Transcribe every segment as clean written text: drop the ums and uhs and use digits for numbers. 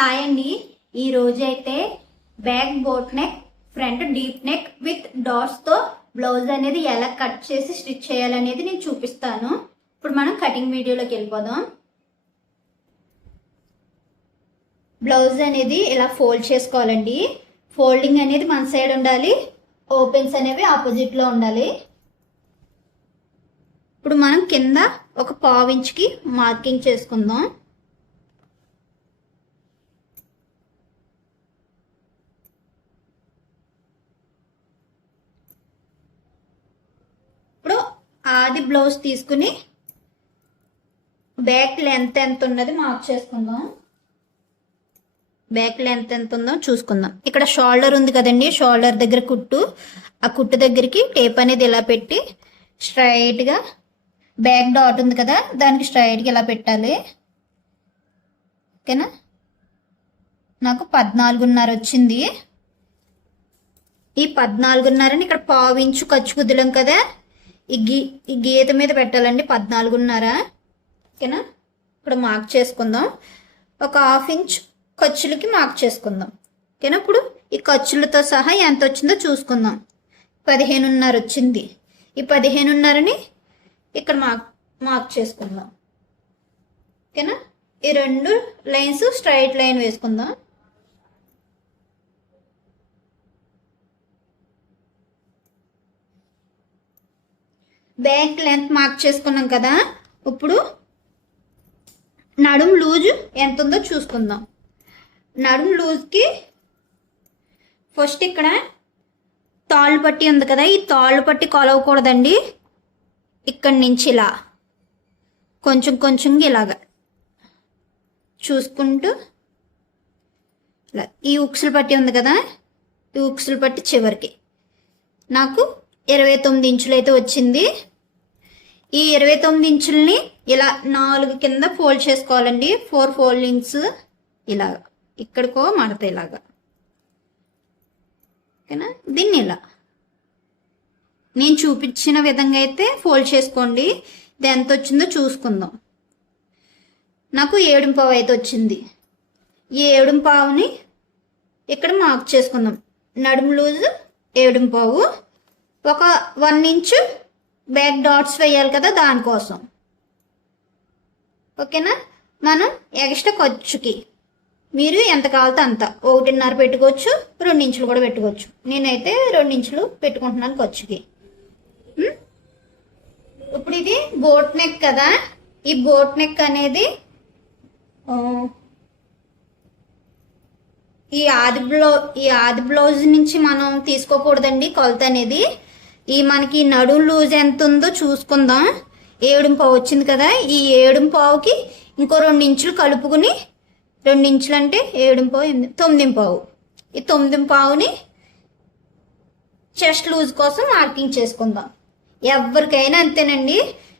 Hi అండి. ఈ రోజు అయితే back boat neck, front deep neck with డాట్స్తో బ్లౌజ్ అనేది ఎలా కట్ చేసి స్టిచ్ చేయాలనేది నేను చూపిస్తాను. ఇప్పుడు మనం కటింగ్ వీడియోలోకి వెళ్ళిపోదాం. బ్లౌజ్ అనేది ఇలా ఫోల్డ్ చేసుకోవాలండి. ఫోల్డింగ్ అనేది మన సైడ్ ఉండాలి, ఓపెన్స్ అనేవి ఆపోజిట్లో ఉండాలి. ఇప్పుడు మనం కింద ఒక 1/2 ఇంచ్కి మార్కింగ్ చేసుకుందాం. ఇప్పుడు ఆది బ్లౌజ్ తీసుకుని బ్యాక్ లెంత్ ఎంత ఉన్నది మార్క్ చేసుకుందాం. బ్యాక్ లెంత్ ఎంత ఉందో చూసుకుందాం. ఇక్కడ షోల్డర్ ఉంది కదండి, షోల్డర్ దగ్గర కుట్టు, ఆ కుట్టు దగ్గరికి టేప్ అనేది ఇలా పెట్టి స్ట్రైట్గా బ్యాక్ డాట్ ఉంది కదా దానికి స్ట్రైట్గా ఇలా పెట్టాలి. ఓకేనా? నాకు 14.5 వచ్చింది. ఈ 14.5ని ఇక్కడ 1/2 ఇంచు ఖర్చు కుదిలాం కదా, ఈ గీత మీద పెట్టాలండి 14.5. ఓకేనా? ఇప్పుడు మార్క్ చేసుకుందాం. ఒక 1/2 ఇంచ్ ఖర్చులకి మార్క్ చేసుకుందాం. ఓకేనా? ఇప్పుడు ఈ ఖర్చులతో సహా ఎంత వచ్చిందో చూసుకుందాం. 15.5 వచ్చింది. ఈ 15.5ని ఇక్కడ మార్క్ చేసుకుందాం. ఓకేనా? ఈ 2 లైన్స్ స్ట్రైట్ లైన్ వేసుకుందాం. బ్యాక్ లెంత్ మార్క్ చేసుకున్నాం కదా, ఇప్పుడు నడుం లూజ్ ఎంత ఉందో చూసుకుందాం. నడుం లూజ్కి ఫస్ట్ ఇక్కడ తాళ్ళు పట్టి ఉంది కదా, ఈ తాళ్ళు పట్టి కొలవకూడదండి. ఇక్కడి నుంచి ఇలా కొంచెం కొంచెంగా ఇలాగా చూసుకుంటూ ఇలా ఈ ఉక్సులు పట్టి ఉంది కదా, ఈ ఉక్సులు పట్టి చివరికి నాకు 29 ఇంచులు అయితే వచ్చింది. ఈ 29 ఇంచుల్ని ఇలా 4 కింద ఫోల్డ్ చేసుకోవాలండి. 4 ఫోల్డింగ్స్ ఇలాగా ఇక్కడికో మడత ఇలాగా. ఓకేనా? దీన్ని ఇలా నేను చూపించిన విధంగా అయితే ఫోల్డ్ చేసుకోండి. ఇది ఎంత వచ్చిందో చూసుకుందాం. నాకు 7.5 అయితే వచ్చింది. ఈ 7.5ని ఇక్కడ మార్క్ చేసుకుందాం. నడుము లూజ్ 7.5, ఒక 1 ఇంచు బ్యాక్ డాట్స్ వేయాలి కదా దానికోసం. ఓకేనా? మనం ఎక్స్ట్రా ఖర్చుకి మీరు ఎంత కావాలితే అంత 1.5 పెట్టుకోవచ్చు, 2 ఇంచులు కూడా పెట్టుకోవచ్చు. నేనైతే 2 ఇంచులు పెట్టుకుంటున్నాను ఖర్చుకి. ఇప్పుడు ఇది బోట్ నెక్ కదా, ఈ బోట్ నెక్ అనేది ఈ ఆది బ్లౌజ్ నుంచి మనం తీసుకోకూడదండి కొలత అనేది. ఈ మనకి నడుం లూజ్ ఎంత ఉందో చూసుకుందాం. 7.5 వచ్చింది కదా, ఈ 7.5కి ఇంకో 2 ఇంచులు కలుపుకుని, 2 ఇంచులు అంటే 7.5 9.5. ఈ 9.5ని చెస్ట్ లూజ్ కోసం మార్కింగ్ చేసుకుందాం. ఎవరికైనా అంతేనండి,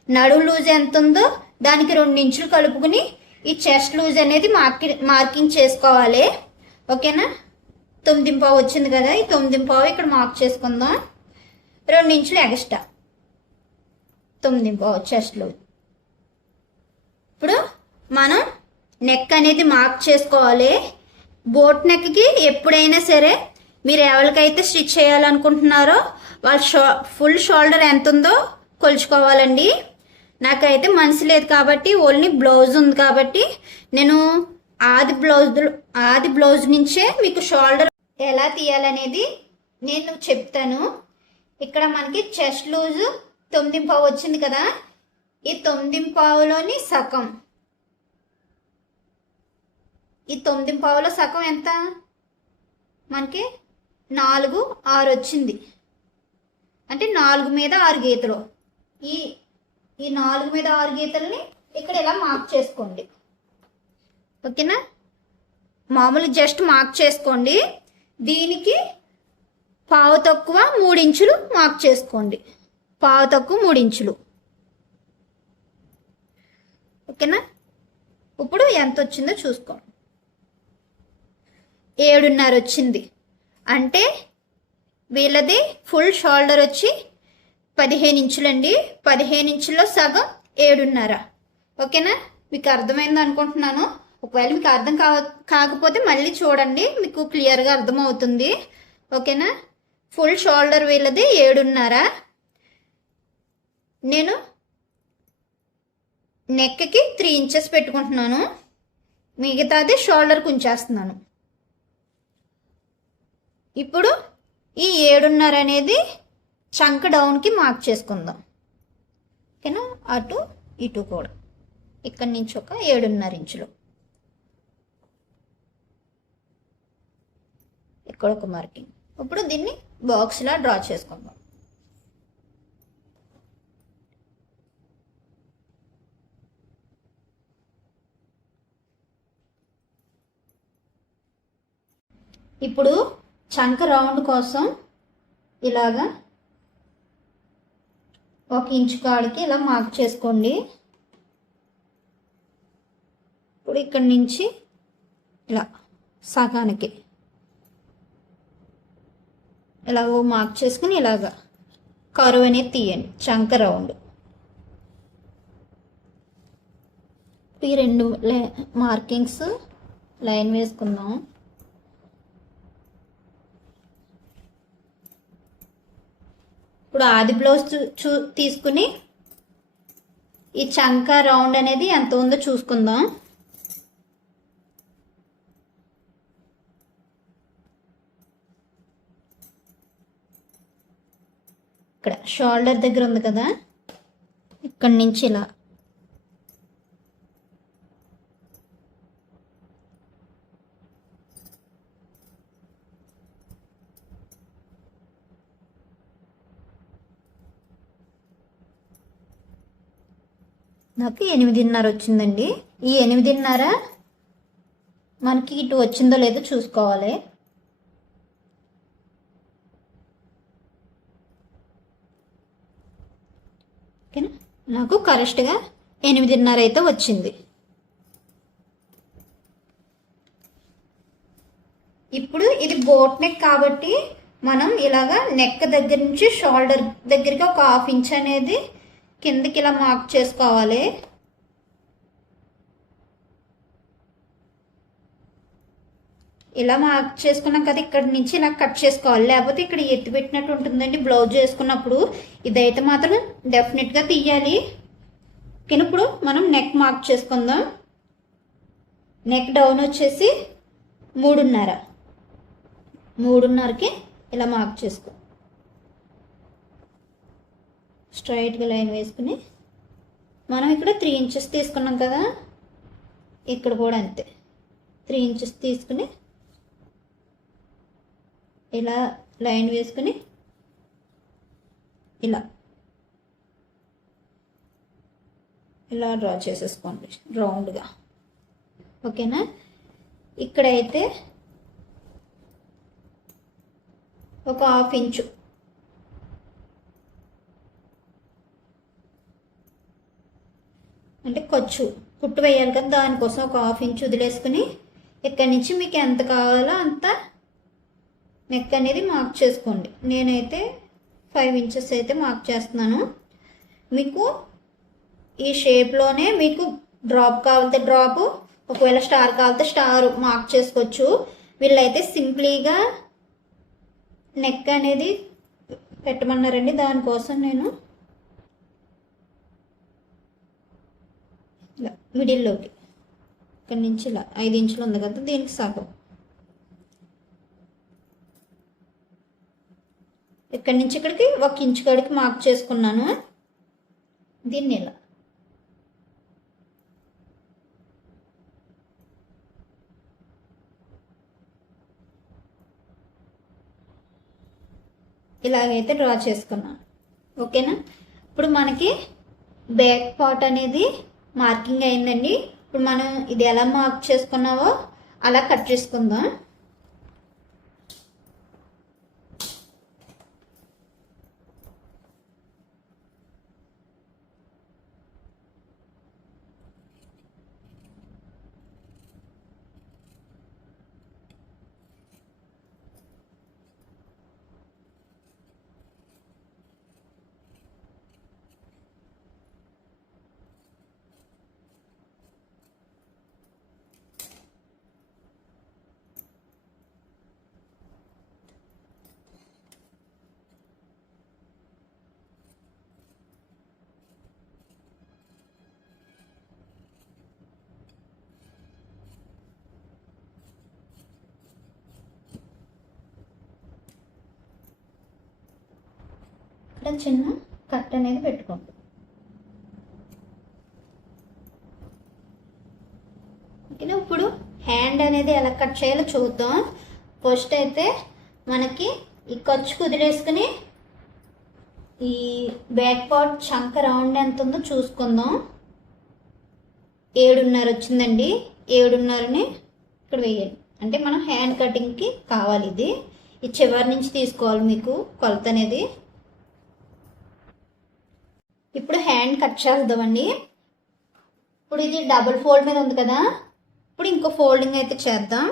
నడుం లూజ్ ఎంత ఉందో దానికి 2 ఇంచులు కలుపుకుని ఈ చెస్ట్ లూజ్ అనేది మార్కింగ్ చేసుకోవాలి. ఓకేనా? 9.5 వచ్చింది కదా, ఈ 9.5 ఇక్కడ మార్క్ చేసుకుందాం. 2 ఇంచులు ఎక్స్ట్రా 9.5 చెస్ట్ లూజ్. ఇప్పుడు మనం నెక్ అనేది మార్క్ చేసుకోవాలి. బోట్ నెక్కి ఎప్పుడైనా సరే మీరు ఎవరికైతే స్టిచ్ చేయాలనుకుంటున్నారో వాళ్ళ ఫుల్ షోల్డర్ ఎంత ఉందో కొలుచుకోవాలండి. నాకైతే మనసు లేదు కాబట్టి ఓన్లీ బ్లౌజ్ ఉంది కాబట్టి నేను ఆది బ్లౌజ్ నుంచే మీకు షోల్డర్ ఎలా తీయాలనేది నేను చెప్తాను. ఇక్కడ మనకి చెస్ట్ లూజ్ 9.5 వచ్చింది కదా, ఈ 9.5లోని సగం, ఈ 9.5లో సగం ఎంత మనకి 4, 6 వచ్చింది. అంటే 4 మీద 6 గీతలు. ఈ 4 మీద 6 గీతల్ని ఇక్కడ ఇలా మార్క్ చేసుకోండి. ఓకేనా? మామూలు జస్ట్ మార్క్ చేసుకోండి. దీనికి 1/2 తక్కువ 3 ఇంచులు మార్క్ చేసుకోండి. 1/2 తక్కువ 3 ఇంచులు. ఓకేనా? ఇప్పుడు ఎంత వచ్చిందో చూసుకోండి. 7.5 వచ్చింది. అంటే వీళ్ళది ఫుల్ షోల్డర్ వచ్చి 15 ఇంచులండి. 15 ఇంచుల్లో సగం 7.5. ఓకేనా? మీకు అర్థమైంది అనుకుంటున్నాను. ఒకవేళ మీకు అర్థం కాకపోతే మళ్ళీ చూడండి, మీకు క్లియర్గా అర్థమవుతుంది. ఓకేనా? ఫుల్ షోల్డర్ వీళ్ళది 7.5. నేను నెక్కి 3 ఇంచెస్ పెట్టుకుంటున్నాను, మిగతాది షోల్డర్కి ఉంచేస్తున్నాను. ఇప్పుడు ఈ 7.5 అనేది చంక డౌన్కి మార్క్ చేసుకుందాం. ఓకేనా? అటు ఇటు కూడా ఇక్కడి నుంచి ఒక 7.5 ఇంచులు, ఇక్కడ ఒక మార్కింగ్. ఇప్పుడు దీన్ని బాక్స్లా డ్రా చేసుకుందాం. ఇప్పుడు చంక రౌండ్ కోసం ఇలాగా 1 ఇంచు కాడికి ఇలా మార్క్ చేసుకోండి. ఇప్పుడు ఇక్కడి నుంచి ఇలా సగానికి ఇలాగో మార్క్ చేసుకుని ఇలాగా కరువు అనేది తీయండి చంక రౌండ్. ఈ 2 మార్కింగ్స్ లైన్ వేసుకుందాం. ఇప్పుడు ఆది బ్లౌజ్ తీసుకుని ఈ చంక రౌండ్ అనేది ఎంత ఉందో చూసుకుందాం. ఇక్కడ షోల్డర్ దగ్గర ఉంది కదా, ఇక్కడి నుంచి ఇలా నాకు 8.5 వచ్చిందండి. ఈ 8.5 మనకి ఇటు వచ్చిందో లేదో చూసుకోవాలి. ఓకేనా? నాకు కరెక్ట్గా 8.5 అయితే వచ్చింది. ఇప్పుడు ఇది బోట్ నెక్ కాబట్టి మనం ఇలాగా నెక్ దగ్గర నుంచి షోల్డర్ దగ్గరికి ఒక 1/2 ఇంచ్ అనేది కిందకి ఇలా మార్క్ చేసుకోవాలి. ఇలా మార్క్ చేసుకున్నాం కదా, ఇక్కడ నుంచి ఇలా కట్ చేసుకోవాలి, లేకపోతే ఇక్కడ ఎత్తి పెట్టినట్టు ఉంటుందండి బ్లౌజ్ వేసుకున్నప్పుడు. ఇదైతే మాత్రం డెఫినెట్గా తీయాలి. ఇప్పుడు మనం నెక్ మార్క్ చేసుకుందాం. నెక్ డౌన్ వచ్చేసి 3.5. 3.5కి ఇలా మార్క్ చేసుకో, స్ట్రైట్గా లైన్ వేసుకుని మనం ఇక్కడ 3 ఇంచెస్ తీసుకున్నాం కదా, ఇక్కడ కూడా అంతే 3 ఇంచెస్ తీసుకుని ఇలా లైన్ వేసుకుని ఇలా ఇలా డ్రా చేసేసుకోండి రౌండ్గా. ఓకేనా? ఇక్కడైతే ఒక 1/2 ఇంచు అంటే ఖర్చు కుట్టు వేయాలి కదా, దానికోసం ఒక 1/2 ఇంచు వదిలేసుకుని ఇక్కడి నుంచి మీకు ఎంత కావాలో అంత నెక్ అనేది మార్క్ చేసుకోండి. నేనైతే 5 ఇంచెస్ అయితే మార్క్ చేస్తున్నాను. మీకు ఈ షేప్లోనే మీకు డ్రాప్ కావాలితే డ్రాప్, ఒకవేళ స్టార్ కావాలితే స్టార్ మార్క్ చేసుకోవచ్చు. వీళ్ళైతే సింప్లీగా నెక్ అనేది పెట్టమన్నారండి, దానికోసం నేను ఇలా మిడిల్లోకి ఇక్కడి నుంచి ఇలా 5 ఇంచులు ఉంది కదా, దీనికి సగం ఇక్కడి నుంచి ఇక్కడికి 1 ఇంచు కాడికి మార్క్ చేసుకున్నాను. దీన్ని ఇలా ఇలాగైతే డ్రా చేసుకున్నాను. ఓకేనా? ఇప్పుడు మనకి బ్యాక్ పార్ట్ అనేది మార్కింగ్ అయిందండి. ఇప్పుడు మనం ఇది ఎలా మార్క్ చేసుకున్నావో అలా కట్ చేసుకుందాం. ఇలా చిన్న కట్ అనేది పెట్టుకోండి. ఓకేనా? ఇప్పుడు హ్యాండ్ అనేది ఎలా కట్ చేయాలో చూద్దాం. ఫస్ట్ అయితే మనకి ఈ ఖర్చు కుదిరేసుకుని ఈ బ్యాక్ పార్ట్ చంక రౌండ్ ఎంత ఉందో చూసుకుందాం. 7.5 వచ్చిందండి. 7.5ని ఇక్కడ వేయాలి. అంటే మనం హ్యాండ్ కటింగ్కి కావాలి. ఇది ఈ చివరి నుంచి తీసుకోవాలి మీకు కొలత అనేది. ఇప్పుడు హ్యాండ్ కట్ చేద్దామండి. ఇప్పుడు ఇది డబుల్ ఫోల్డ్ మీద ఉంది కదా, ఇప్పుడు ఇంకో ఫోల్డింగ్ అయితే చేద్దాం.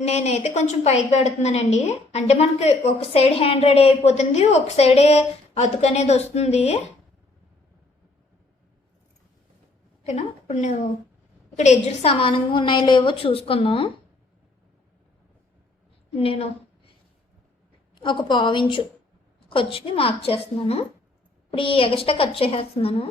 నేనైతే కొంచెం పైకి పెడుతున్నానండి. అంటే మనకి ఒక సైడ్ హ్యాండ్ రెడీ అయిపోతుంది, ఒక సైడే అతుకు అనేది వస్తుంది. ఓకేనా? ఇప్పుడు నేను ఇక్కడ ఎడ్జులు సమానంగా ఉన్నాయో లేవో చూసుకుందాం. నేను ఒక 1/2 ఇంచు ఖర్చుకి మార్క్ చేస్తున్నాను. ఇప్పుడు ఈ ఎగస్ట్రా కట్ చేసేస్తున్నాను.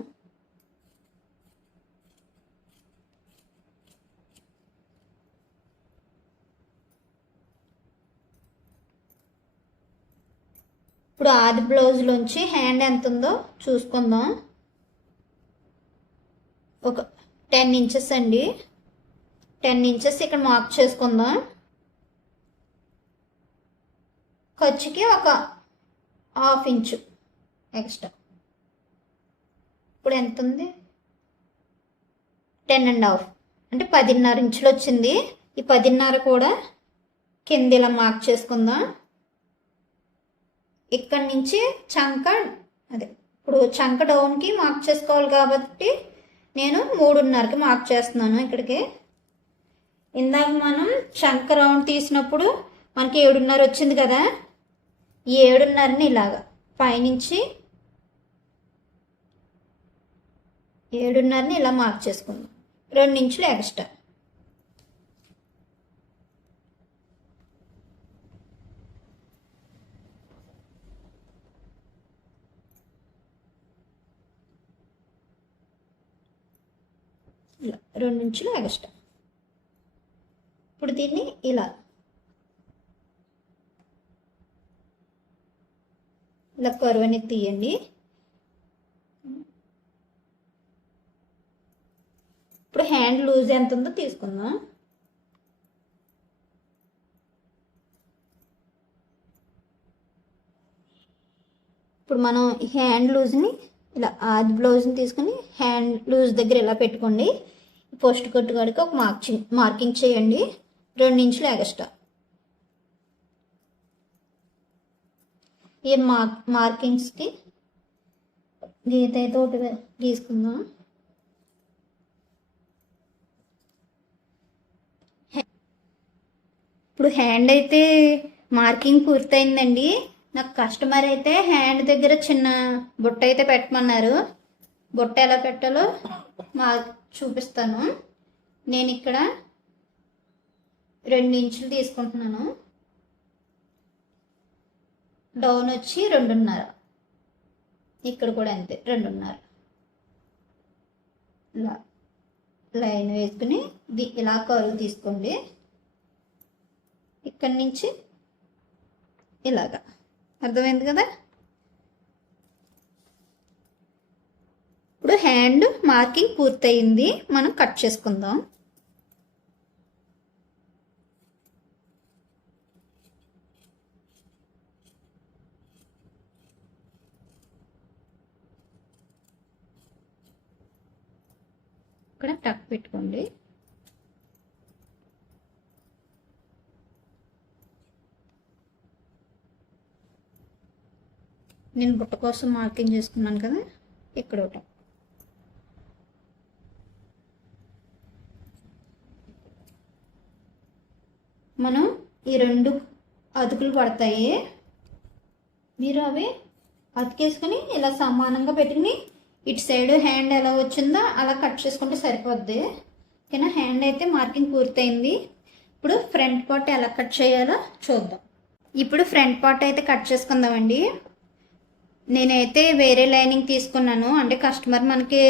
ఇప్పుడు ఆది బ్లౌజ్లోంచి హ్యాండ్ ఎంత ఉందో చూసుకుందాం. ఒక 10 ఇంచెస్ అండి. 10 ఇంచెస్ ఇక్కడ మార్క్ చేసుకుందాం. ఖర్చుకి ఒక 1/2 ఇంచు ఎక్స్ట్రా. ఇప్పుడు ఎంత ఉంది? 10.5 అంటే 10.5 ఇంచులు వచ్చింది. ఈ 10.5 కూడా కింద ఇలా మార్క్ చేసుకుందాం. ఇక్కడి నుంచి చంక ఇప్పుడు చంక డౌన్కి మార్క్ చేసుకోవాలి కాబట్టి నేను 3.5కి మార్క్ చేస్తున్నాను. ఇక్కడికి ఇందాక మనం చంక రౌండ్ తీసినప్పుడు మనకి 7.5 వచ్చింది కదా, ఈ 7.5ని ఇలాగా పైనుంచి 7.5ని ఇలా మార్క్ చేసుకుందాం. 2 ఇంచులు ఎక్స్ట్రా. ఇలా 2 ఇంచులు ఎక్స్ట్రా. ఇప్పుడు దీన్ని ఇలా కర్వ్ అనేది తీయండి. ఇప్పుడు హ్యాండ్ లూజ్ ఎంత ఉందో తీసుకుందాం. ఇప్పుడు మనం హ్యాండ్ లూజ్ని ఇలా ఆది బ్లౌజ్ని తీసుకుని హ్యాండ్ లూజ్ దగ్గర ఇలా పెట్టుకోండి. పోస్ట్ కట్టు కాడికి ఒక మార్కింగ్ చేయండి. 2 ఇంచులు ఎక్స్ట్రా. ఈ మార్కింగ్స్కి గీత అయితే ఒకటి గీసుకుందాం. ఇప్పుడు హ్యాండ్ అయితే మార్కింగ్ పూర్తయిందండి. నాకు కస్టమర్ అయితే హ్యాండ్ దగ్గర చిన్న బుట్ట అయితే పెట్టమన్నారు. బుట్ట ఎలా పెట్టాలో చూపిస్తాను. నేను ఇక్కడ 2 ఇంచులు తీసుకుంటున్నాను. డౌన్ వచ్చి 2.5. ఇక్కడ కూడా అంతే 2.5. ఇలా లైన్ వేసుకుని ఇలా కర్వ్ తీసుకోండి. ఇక్కడి నుంచి ఇలాగా అర్థమైంది కదా. ఇప్పుడు హ్యాండ్ మార్కింగ్ పూర్తయింది. మనం కట్ చేసుకుందాం. ఇక్కడ టక్ పెట్టుకోండి. నేను బుట్ట కోసం మార్కింగ్ చేసుకున్నాను కదా, ఇక్కడ ఒకటి. మనం ఈ 2 అతుకులు పడతాయి. మీరు అవి అతికేసుకొని ఇలా సమానంగా పెట్టుకుని ఇటు సైడ్ హ్యాండ్ ఎలా వచ్చిందో అలా కట్ చేసుకుంటే సరిపోద్ది. ఓకేనా? హ్యాండ్ అయితే మార్కింగ్ పూర్తయింది. ఇప్పుడు ఫ్రంట్ పార్ట్ ఎలా కట్ చేయాలో చూద్దాం. ఇప్పుడు ఫ్రంట్ పార్ట్ అయితే కట్ చేసుకుందామండి. నేనైతే వేరే లైనింగ్ తీసుకున్నాను. అంటే కస్టమర్ మనకి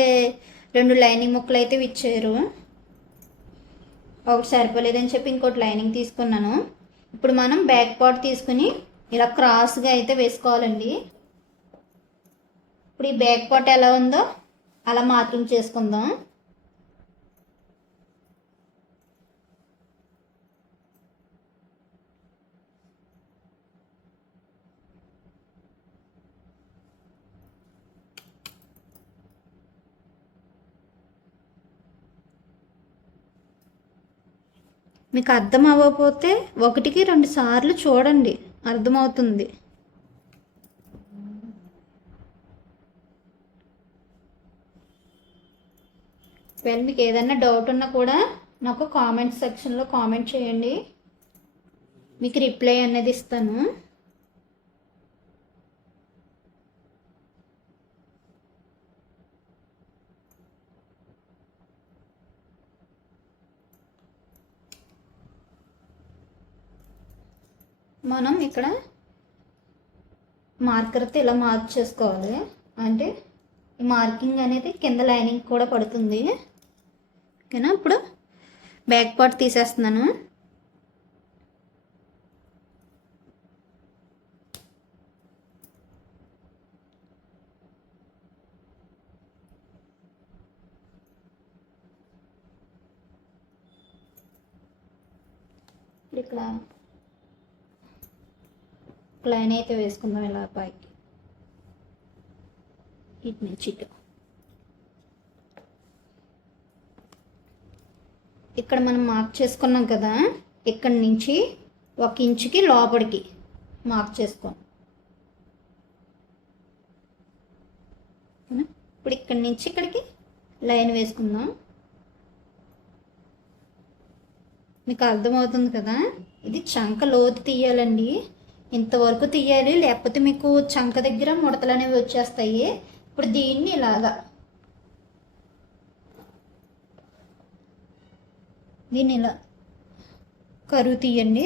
2 లైనింగ్ ముక్కలు అయితే ఇచ్చారు. ఒకటి సరిపోలేదని చెప్పి ఇంకోటి లైనింగ్ తీసుకున్నాను. ఇప్పుడు మనం బ్యాక్ పార్ట్ తీసుకుని ఇలా క్రాస్గా అయితే వేసుకోవాలండి. ఇప్పుడు ఈ బ్యాక్ పార్ట్ ఎలా ఉందో అలా మార్కింగ్ చేసుకుందాం. మీకు అర్థం అవ్వకపోతే 1కి 2 సార్లు చూడండి, అర్థమవుతుంది. మీకు ఏదైనా డౌట్ ఉన్నా కూడా నాకు కామెంట్ సెక్షన్లో కామెంట్ చేయండి, మీకు రిప్లై అనేది ఇస్తాను. మనం ఇక్కడ మార్కర్తో ఇలా మార్క్ చేసుకోవాలి. అంటే ఈ మార్కింగ్ అనేది కింద లైనింగ్ కూడా పడుతుంది. ఓకేనా? ఇప్పుడు బ్యాక్ పార్ట్ తీసేస్తున్నాను. ఇక్కడ లైన్ అయితే వేసుకుందాం ఇలా పైకి, ఇటు నుంచి ఇటు. ఇక్కడ మనం మార్క్ చేసుకున్నాం కదా, ఇక్కడి నుంచి 1 ఇంచుకి లోపలికి మార్క్ చేసుకోండి. ఇప్పుడు ఇక్కడి నుంచి ఇక్కడికి లైన్ వేసుకుందాం. మీకు అర్థమవుతుంది కదా, ఇది చంక లోతు తీయాలండి, ఇంతవరకు తీయాలి, లేకపోతే మీకు చంక దగ్గర ముడతలు అనేవి వచ్చేస్తాయి. ఇప్పుడు దీన్ని ఇలాగా దీన్ని ఇలా కరువు తీయండి.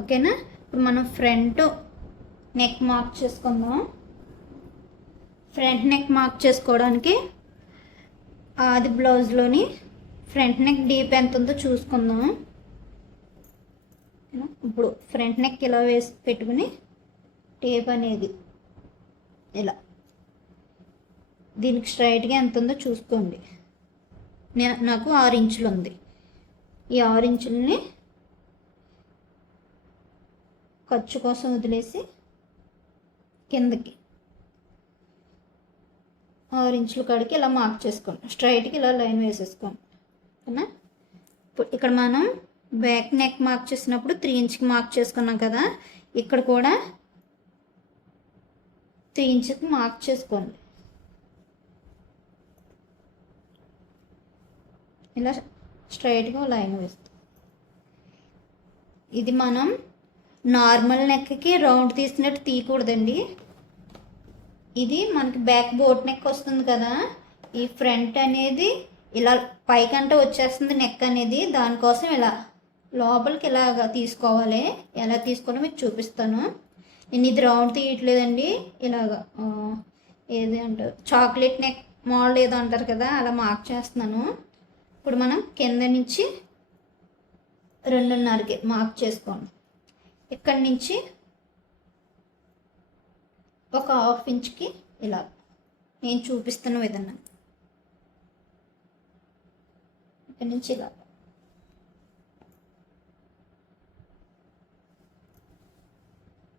ఓకేనా? ఇప్పుడు మనం ఫ్రంట్ నెక్ మార్క్ చేసుకుందాం. ఫ్రంట్ నెక్ మార్క్ చేసుకోవడానికి ఆది బ్లౌజ్లోని ఫ్రంట్ నెక్ డీప్ ఎంత ఉందో చూసుకుందాం. ఇప్పుడు ఫ్రంట్ నెక్ ఇలా వేసి పెట్టుకుని టేప్ అనేది ఇలా దీనికి స్ట్రైట్గా ఎంత ఉందో చూసుకోండి. నాకు 6 ఇంచులు ఉంది. ఈ 6 ఇంచులని ఖర్చు కోసం వదిలేసి కిందకి 6 ఇంచుల కాడికి ఇలా మార్క్ చేసుకోండి. స్ట్రైట్కి ఇలా లైన్ వేసేసుకోండి. ఓకేనా? ఇప్పుడు ఇక్కడ మనం బ్యాక్ నెక్ మార్క్ చేసినప్పుడు 3 ఇంచ్కి మార్క్ చేసుకున్నాం కదా, ఇక్కడ కూడా 3 ఇంచ్కి మార్క్ చేసుకోండి. ఇలా స్ట్రైట్గా లైన్ వేస్తాం. ఇది మనం నార్మల్ నెక్కి రౌండ్ తీసినట్టు తీయకూడదండి. ఇది మనకి బ్యాక్ బోట్ నెక్ వస్తుంది కదా, ఈ ఫ్రంట్ అనేది ఇలా పైకంటే వచ్చేస్తుంది నెక్ అనేది, దానికోసం ఇలా లోపలికి ఇలాగ తీసుకోవాలి. ఎలా తీసుకోవాలో మీకు చూపిస్తాను. నేను ఇది రౌండ్ తీయట్లేదండి, ఇలాగ ఏది అంటారు చాక్లెట్ నెక్ మోడల్ ఏదో అంటారు కదా, అలా మార్క్ చేస్తున్నాను. ఇప్పుడు మనం కింద నుంచి 2.5కి మార్క్ చేసుకోండి. ఇక్కడి నుంచి ఒక 1/2 ఇంచ్కి ఇలా నేను చూపిస్తున్న విధంగా ఇక్కడి నుంచి ఇలా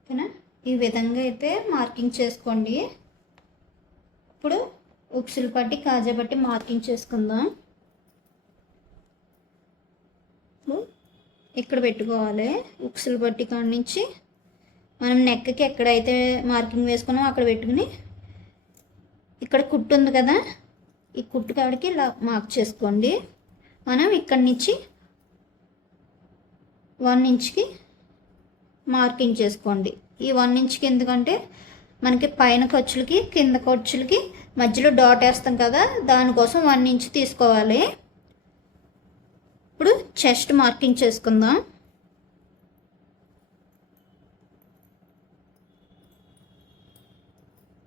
ఓకేనా? ఈ విధంగా అయితే మార్కింగ్ చేసుకోండి. ఇప్పుడు ఉక్సులు పట్టి కాజా పట్టి మార్కింగ్ చేసుకుందాం. ఇక్కడ పెట్టుకోవాలి. ఉక్సులు పట్టి కాడ నుంచి మనం నెక్కి ఎక్కడైతే మార్కింగ్ వేసుకున్నామో అక్కడ పెట్టుకుని ఇక్కడ కుట్టు ఉంది కదా, ఈ కుట్టు కాడికి ఇలా మార్క్ చేసుకోండి. మనం ఇక్కడి నుంచి 1 ఇంచ్కి మార్కింగ్ చేసుకోండి. ఈ 1 ఇంచ్కి ఎందుకంటే మనకి పైన ఖర్చులకి కింద ఖర్చులకి మధ్యలో డాట్ వేస్తాం కదా, దానికోసం 1 ఇంచ్ తీసుకోవాలి. ఇప్పుడు చెస్ట్ మార్కింగ్ చేసుకుందాం.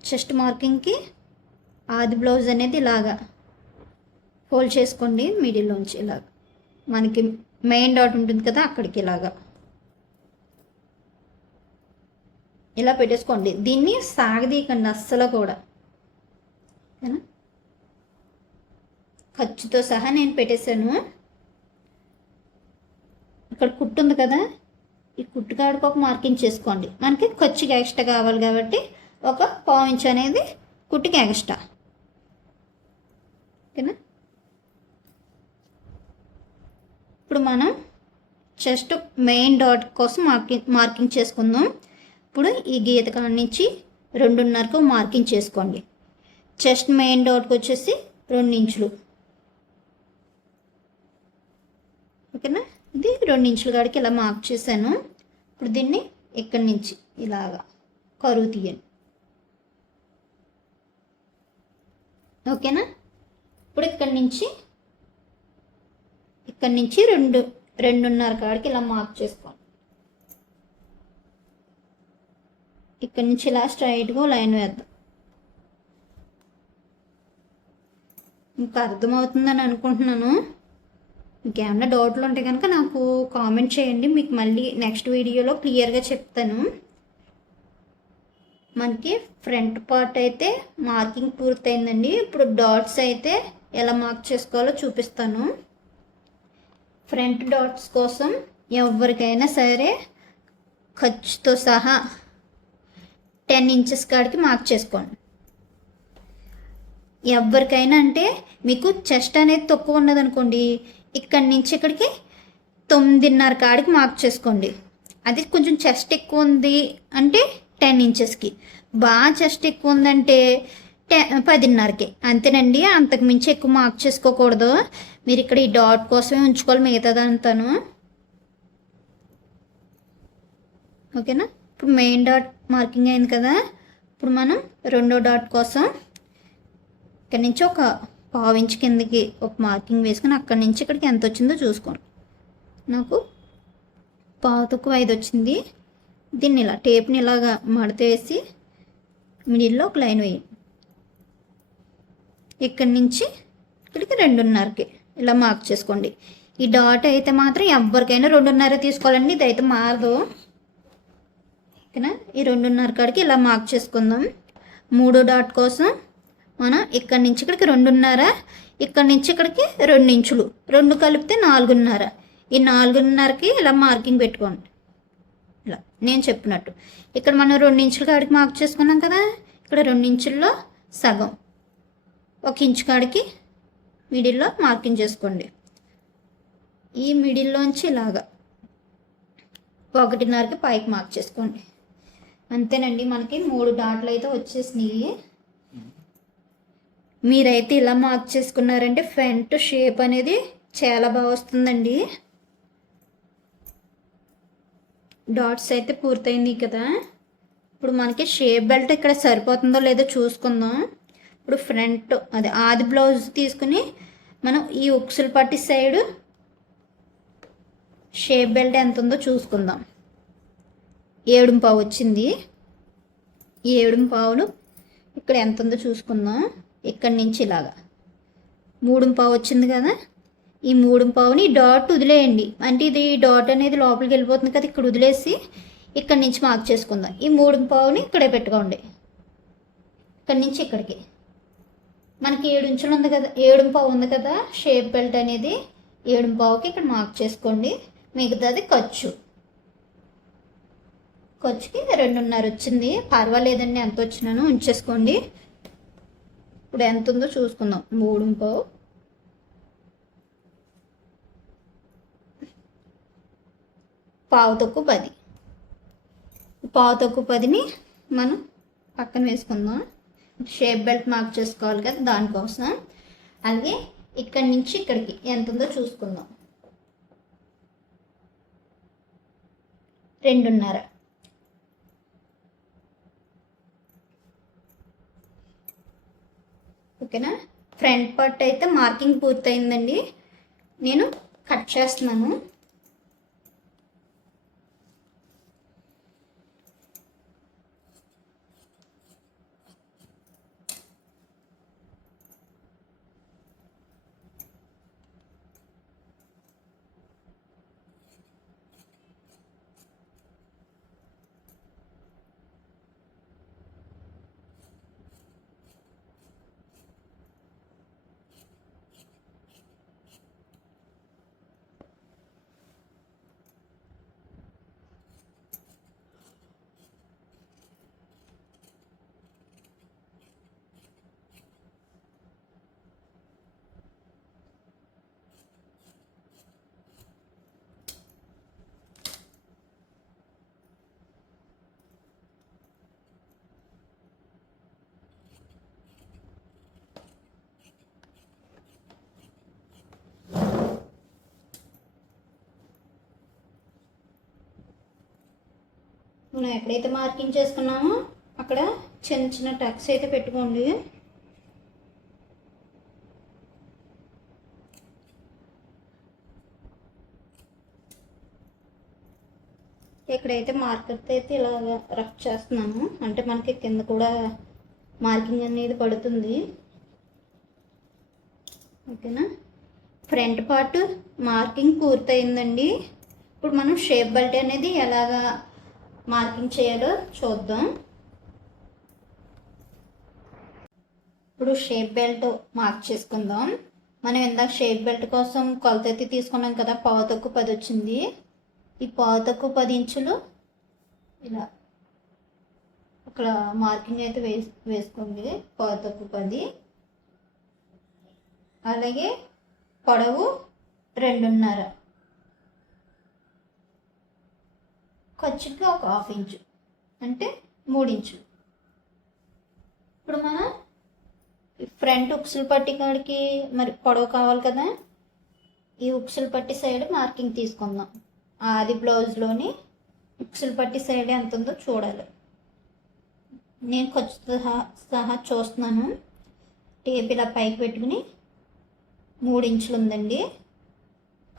చెస్ట్ మార్కింగ్కి ఆది బ్లౌజ్ అనేది ఇలాగా ఫోల్డ్ చేసుకోండి, మిడిల్లోంచి ఇలాగ మనకి మెయిన్ డాట్ ఉంటుంది కదా అక్కడికి ఇలాగా. ఇలా పెట్టేసుకోండి. దీన్ని సాగదీయకండి అస్సలు కూడా. ఓకేనా? ఖర్చుతో సహా నేను పెట్టేశాను. ఇక్కడ కుట్టు ఉంది కదా, ఈ కుట్టు కాడికి ఒక మార్కింగ్ చేసుకోండి. మనకి ఖర్చుకి ఎక్స్ట్రా కావాలి కాబట్టి ఒక పావు ఇంచ్ అనేది కుట్టుకి ఎక్స్ట్రా. ఓకేనా? ఇప్పుడు మనం చెస్ట్ మెయిన్ డాట్ కోసం మార్కింగ్ చేసుకుందాం. ఇప్పుడు ఈ గీత కాడ నుంచి 2.5కు మార్కింగ్ చేసుకోండి. చెస్ట్ మెయిన్ డాట్కి వచ్చేసి 2 ఇంచులు. ఓకేనా? ఇది 2 ఇంచుల కాడికి ఇలా మార్క్ చేశాను. ఇప్పుడు దీన్ని ఇక్కడి నుంచి ఇలాగా కరువు తీయండి. ఓకేనా? ఇప్పుడు ఇక్కడి నుంచి 2.5 కాడికి ఇలా మార్క్ చేసుకోండి. ఇక్కడి నుంచి ఇలా స్ట్రైట్గా లైన్ వేద్దాం. ఇంకా అర్థమవుతుందని అనుకుంటున్నాను. ఇంకేమన్నా డౌట్లు ఉంటే కనుక నాకు కామెంట్ చేయండి, మీకు మళ్ళీ నెక్స్ట్ వీడియోలో క్లియర్గా చెప్తాను. మనకి ఫ్రంట్ పార్ట్ అయితే మార్కింగ్ పూర్తయిందండి. ఇప్పుడు డాట్స్ అయితే ఎలా మార్క్ చేసుకోవాలో చూపిస్తాను. ఫ్రంట్ డాట్స్ కోసం ఎవరికైనా సరే ఖర్చుతో సహా 10 ఇంచెస్ కాడికి మార్క్ చేసుకోండి. ఎవరికైనా అంటే మీకు చెస్ట్ అనేది తక్కువ ఉన్నదనుకోండి, ఇక్కడి నుంచి ఇక్కడికి 9.5 కాడికి మార్క్ చేసుకోండి. అది కొంచెం చెస్ట్ ఎక్కువ ఉంది అంటే 10 ఇంచెస్కి, బాగా చెస్ట్ ఎక్కువ ఉందంటే 10.5కి. అంతేనండి, అంతకు మించి ఎక్కువ మార్క్ చేసుకోకూడదు. మీరు ఇక్కడ ఈ డాట్ కోసమే ఉంచుకోవాలి మిగతాదంతాను. ఓకేనా? ఇప్పుడు మెయిన్ డాట్ మార్కింగ్ అయింది కదా, ఇప్పుడు మనం రెండో డాట్ కోసం ఇక్కడ నుంచి ఒక పావు ఇంచ్ కిందకి ఒక మార్కింగ్ వేసుకొని అక్కడి నుంచి ఇక్కడికి ఎంత వచ్చిందో చూసుకోండి. నాకు పావు తక్కువ 5 వచ్చింది. దీన్ని ఇలా టేప్ని ఇలాగా మడత వేసి మిడిల్లో ఒక లైన్ వేయండి. ఇక్కడి నుంచి ఇక్కడికి 2.5కి ఇలా మార్క్ చేసుకోండి. ఈ డాట్ అయితే మాత్రం ఎవరికైనా 2.5 తీసుకోవాలండి, ఇదైతే మారదు. ఓకేనా? ఈ 2.5 కాడికి ఇలా మార్క్ చేసుకుందాం. మూడో డాట్ కోసం మనం ఇక్కడి నుంచి ఇక్కడికి 2.5, ఇక్కడి నుంచి ఇక్కడికి 2 ఇంచులు, 2 కలిపితే 4.5. ఈ 4.5కి ఇలా మార్కింగ్ పెట్టుకోండి. ఇలా నేను చెప్పినట్టు ఇక్కడ మనం 2 ఇంచుల కాడికి మార్క్ చేసుకున్నాం కదా, ఇక్కడ 2 ఇంచుల్లో సగం 1 ఇంచు కాడికి మిడిల్లో మార్కింగ్ చేసుకోండి. ఈ మిడిల్లోంచి ఇలాగా 1.5కి పైకి మార్క్ చేసుకోండి. అంతేనండి, మనకి 3 డాట్లు అయితే వచ్చేసినాయి. మీరైతే ఇలా మార్క్ చేసుకున్నారంటే ఫ్రంట్ షేప్ అనేది చాలా బాగా వస్తుందండి. డాట్స్ అయితే పూర్తయింది కదా. ఇప్పుడు మనకి షేప్ బెల్ట్ ఇక్కడ సరిపోతుందో లేదో చూసుకుందాం. ఇప్పుడు ఫ్రంట్ అదే ఆది బ్లౌజ్ తీసుకుని మనం ఈ ఉక్సులు పట్టి సైడ్ షేప్ బెల్ట్ ఎంత ఉందో చూసుకుందాం. 7.5 వచ్చింది. ఈ 7.5 ఇక్కడ ఎంత ఉందో చూసుకుందాం. ఇక్కడి నుంచి ఇలాగా 3.5 వచ్చింది కదా, ఈ 3.5ని డాట్ వదిలేయండి. అంటే ఇది డాట్ అనేది లోపలికి వెళ్ళిపోతుంది కదా, ఇక్కడ వదిలేసి ఇక్కడి నుంచి మార్క్ చేసుకుందాం. ఈ 3.5ని ఇక్కడే పెట్టుకోండి. ఇక్కడి నుంచి ఇక్కడికి మనకి 7 ఇంచులు ఉంది కదా, 7.5 ఉంది కదా షేప్ బెల్ట్ అనేది. 7.5కి ఇక్కడ మార్క్ చేసుకోండి. మిగతాది ఖర్చుకి 2.5 వచ్చింది. పర్వాలేదండి, ఎంత వచ్చినానో ఉంచేసుకోండి. ఇప్పుడు ఎంత ఉందో చూసుకుందాం. 3.5 పావు తక్కువ 10. పావు తక్కువ 10ని మనం పక్కన వేసుకుందాం. షేప్ బెల్ట్ మార్క్ చేసుకోవాలి కదా దానికోసం. అలాగే ఇక్కడి నుంచి ఇక్కడికి ఎంత ఉందో చూసుకుందాం. 2.5. ఓకేనా? ఫ్రంట్ పార్ట్ అయితే మార్కింగ్ పూర్తయిందండి. నేను కట్ చేస్తున్నాను. మనం ఎక్కడైతే మార్కింగ్ చేసుకున్నామో అక్కడ చిన్న చిన్న టక్స్ అయితే పెట్టుకోండి. ఎక్కడైతే మార్కర్తో అయితే ఇలా రఫ్ చేస్తున్నాను, అంటే మనకి కింద కూడా మార్కింగ్ అనేది పడుతుంది. ఓకేనా, ఫ్రంట్ పార్ట్ మార్కింగ్ పూర్తయిందండి. ఇప్పుడు మనం షేప్ బెల్ట్ అనేది ఎలాగా మార్కింగ్ చేయాలో చూద్దాం. ఇప్పుడు షేప్ బెల్ట్ మార్క్ చేసుకుందాం. మనం ఇందాక షేప్ బెల్ట్ కోసం కొలత అయితే తీసుకున్నాం కదా, పావు తక్కువ 10 వచ్చింది. ఈ పావు తక్కువ 10 ఇంచులు ఇలా అక్కడ మార్కింగ్ అయితే వేసుకోండి, పావు తక్కువ 10. అలాగే పొడవు 2.5, ఖర్చుకి ఒక 1/2 ఇంచు అంటే 3 ఇంచులు. ఇప్పుడు మనం ఫ్రంట్ ఉక్సులు పట్టి కాడికి మరి పొడవు కావాలి కదా, ఈ ఉక్సులు పట్టి సైడ్ మార్కింగ్ తీసుకుందాం. అది బ్లౌజ్లోని ఉక్సులు పట్టి సైడ్ ఎంత ఉందో చూడాలి. నేను ఖర్చు సహా చూస్తున్నాను. టేప్ ఇలా పైకి పెట్టుకుని 3 ఇంచులు ఉందండి,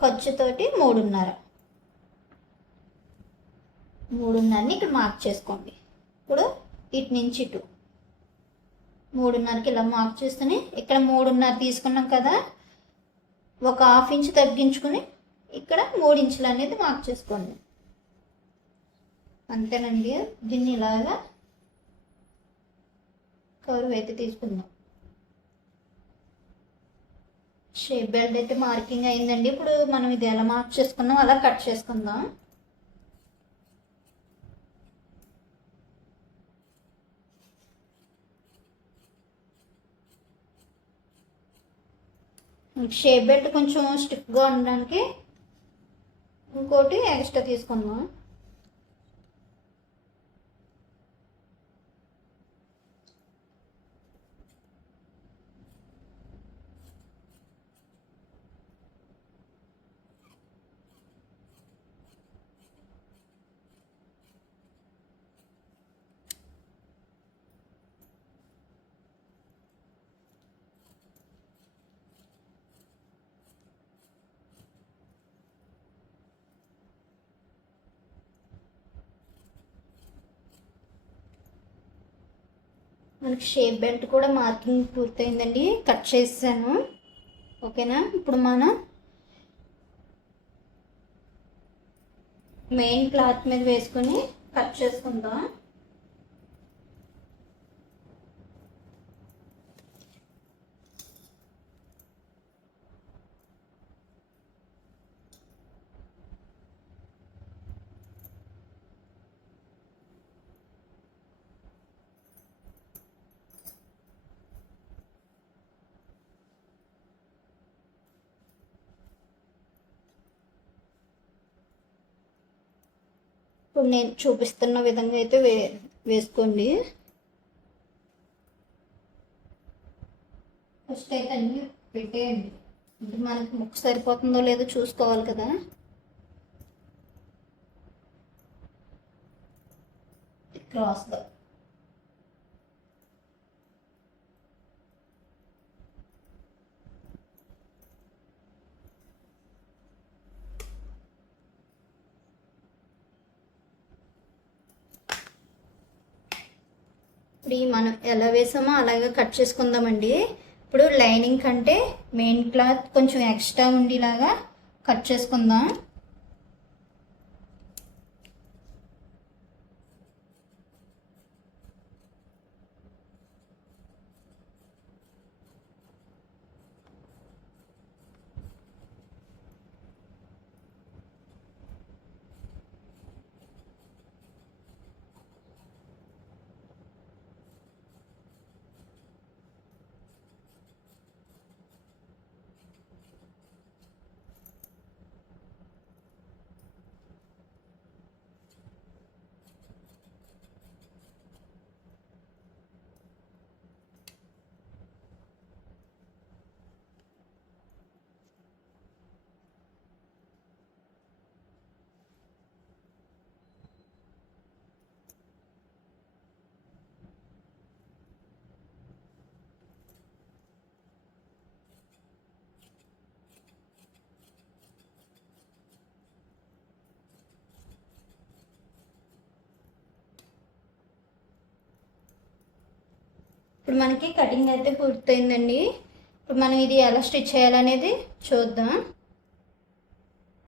ఖర్చుతోటి 3.5ని ఇక్కడ మార్క్ చేసుకోండి. ఇప్పుడు ఇటు నుంచి ఇటు 3.5కి ఇలా మార్క్ చేస్తూనే ఇక్కడ 3.5 తీసుకున్నాం కదా, ఒక 1/2 ఇంచు తగ్గించుకుని ఇక్కడ 3 ఇంచులు అనేది మార్క్ చేసుకోండి. అంతేనండి, దీన్ని ఇలాగా కర్వ్ అయితే తీసుకుందాం. షేప్ బెల్ట్ అయితే మార్కింగ్ అయిందండి. ఇప్పుడు మనం ఇది ఎలా మార్క్ చేసుకున్నాం అలా కట్ చేసుకుందాం. షేప్ బెల్ట్ కొంచెం స్టిఫ్గా ఉండడానికి ఇంకోటి ఎక్స్ట్రా తీసుకుందాం. మనకి షేప్ బెల్ట్ కూడా మార్కింగ్ పూర్తయిందండి, కట్ చేసాను. ఓకేనా, ఇప్పుడు మనం మెయిన్ క్లాత్ మీద వేసుకొని కట్ చేసుకుందాం. ఇప్పుడు నేను చూపిస్తున్న విధంగా అయితే వేసుకోండి. ఫస్ట్ అయితే అన్నీ పెట్టేయండి, అంటే మనకి ముక్కు సరిపోతుందో లేదో చూసుకోవాలి కదా. క్రాస్గా ఇప్పుడు మనం ఎలా వేసామో అలాగే కట్ చేసుకుందామండి. ఇప్పుడు లైనింగ్ కంటే మెయిన్ క్లాత్ కొంచెం ఎక్స్ట్రా ఉండేలాగా కట్ చేసుకుందాం. ఇప్పుడు మనకి కటింగ్ అయితే పూర్తయిందండి. ఇప్పుడు మనం ఇది ఎలా స్టిచ్ చేయాలనేది చూద్దాం.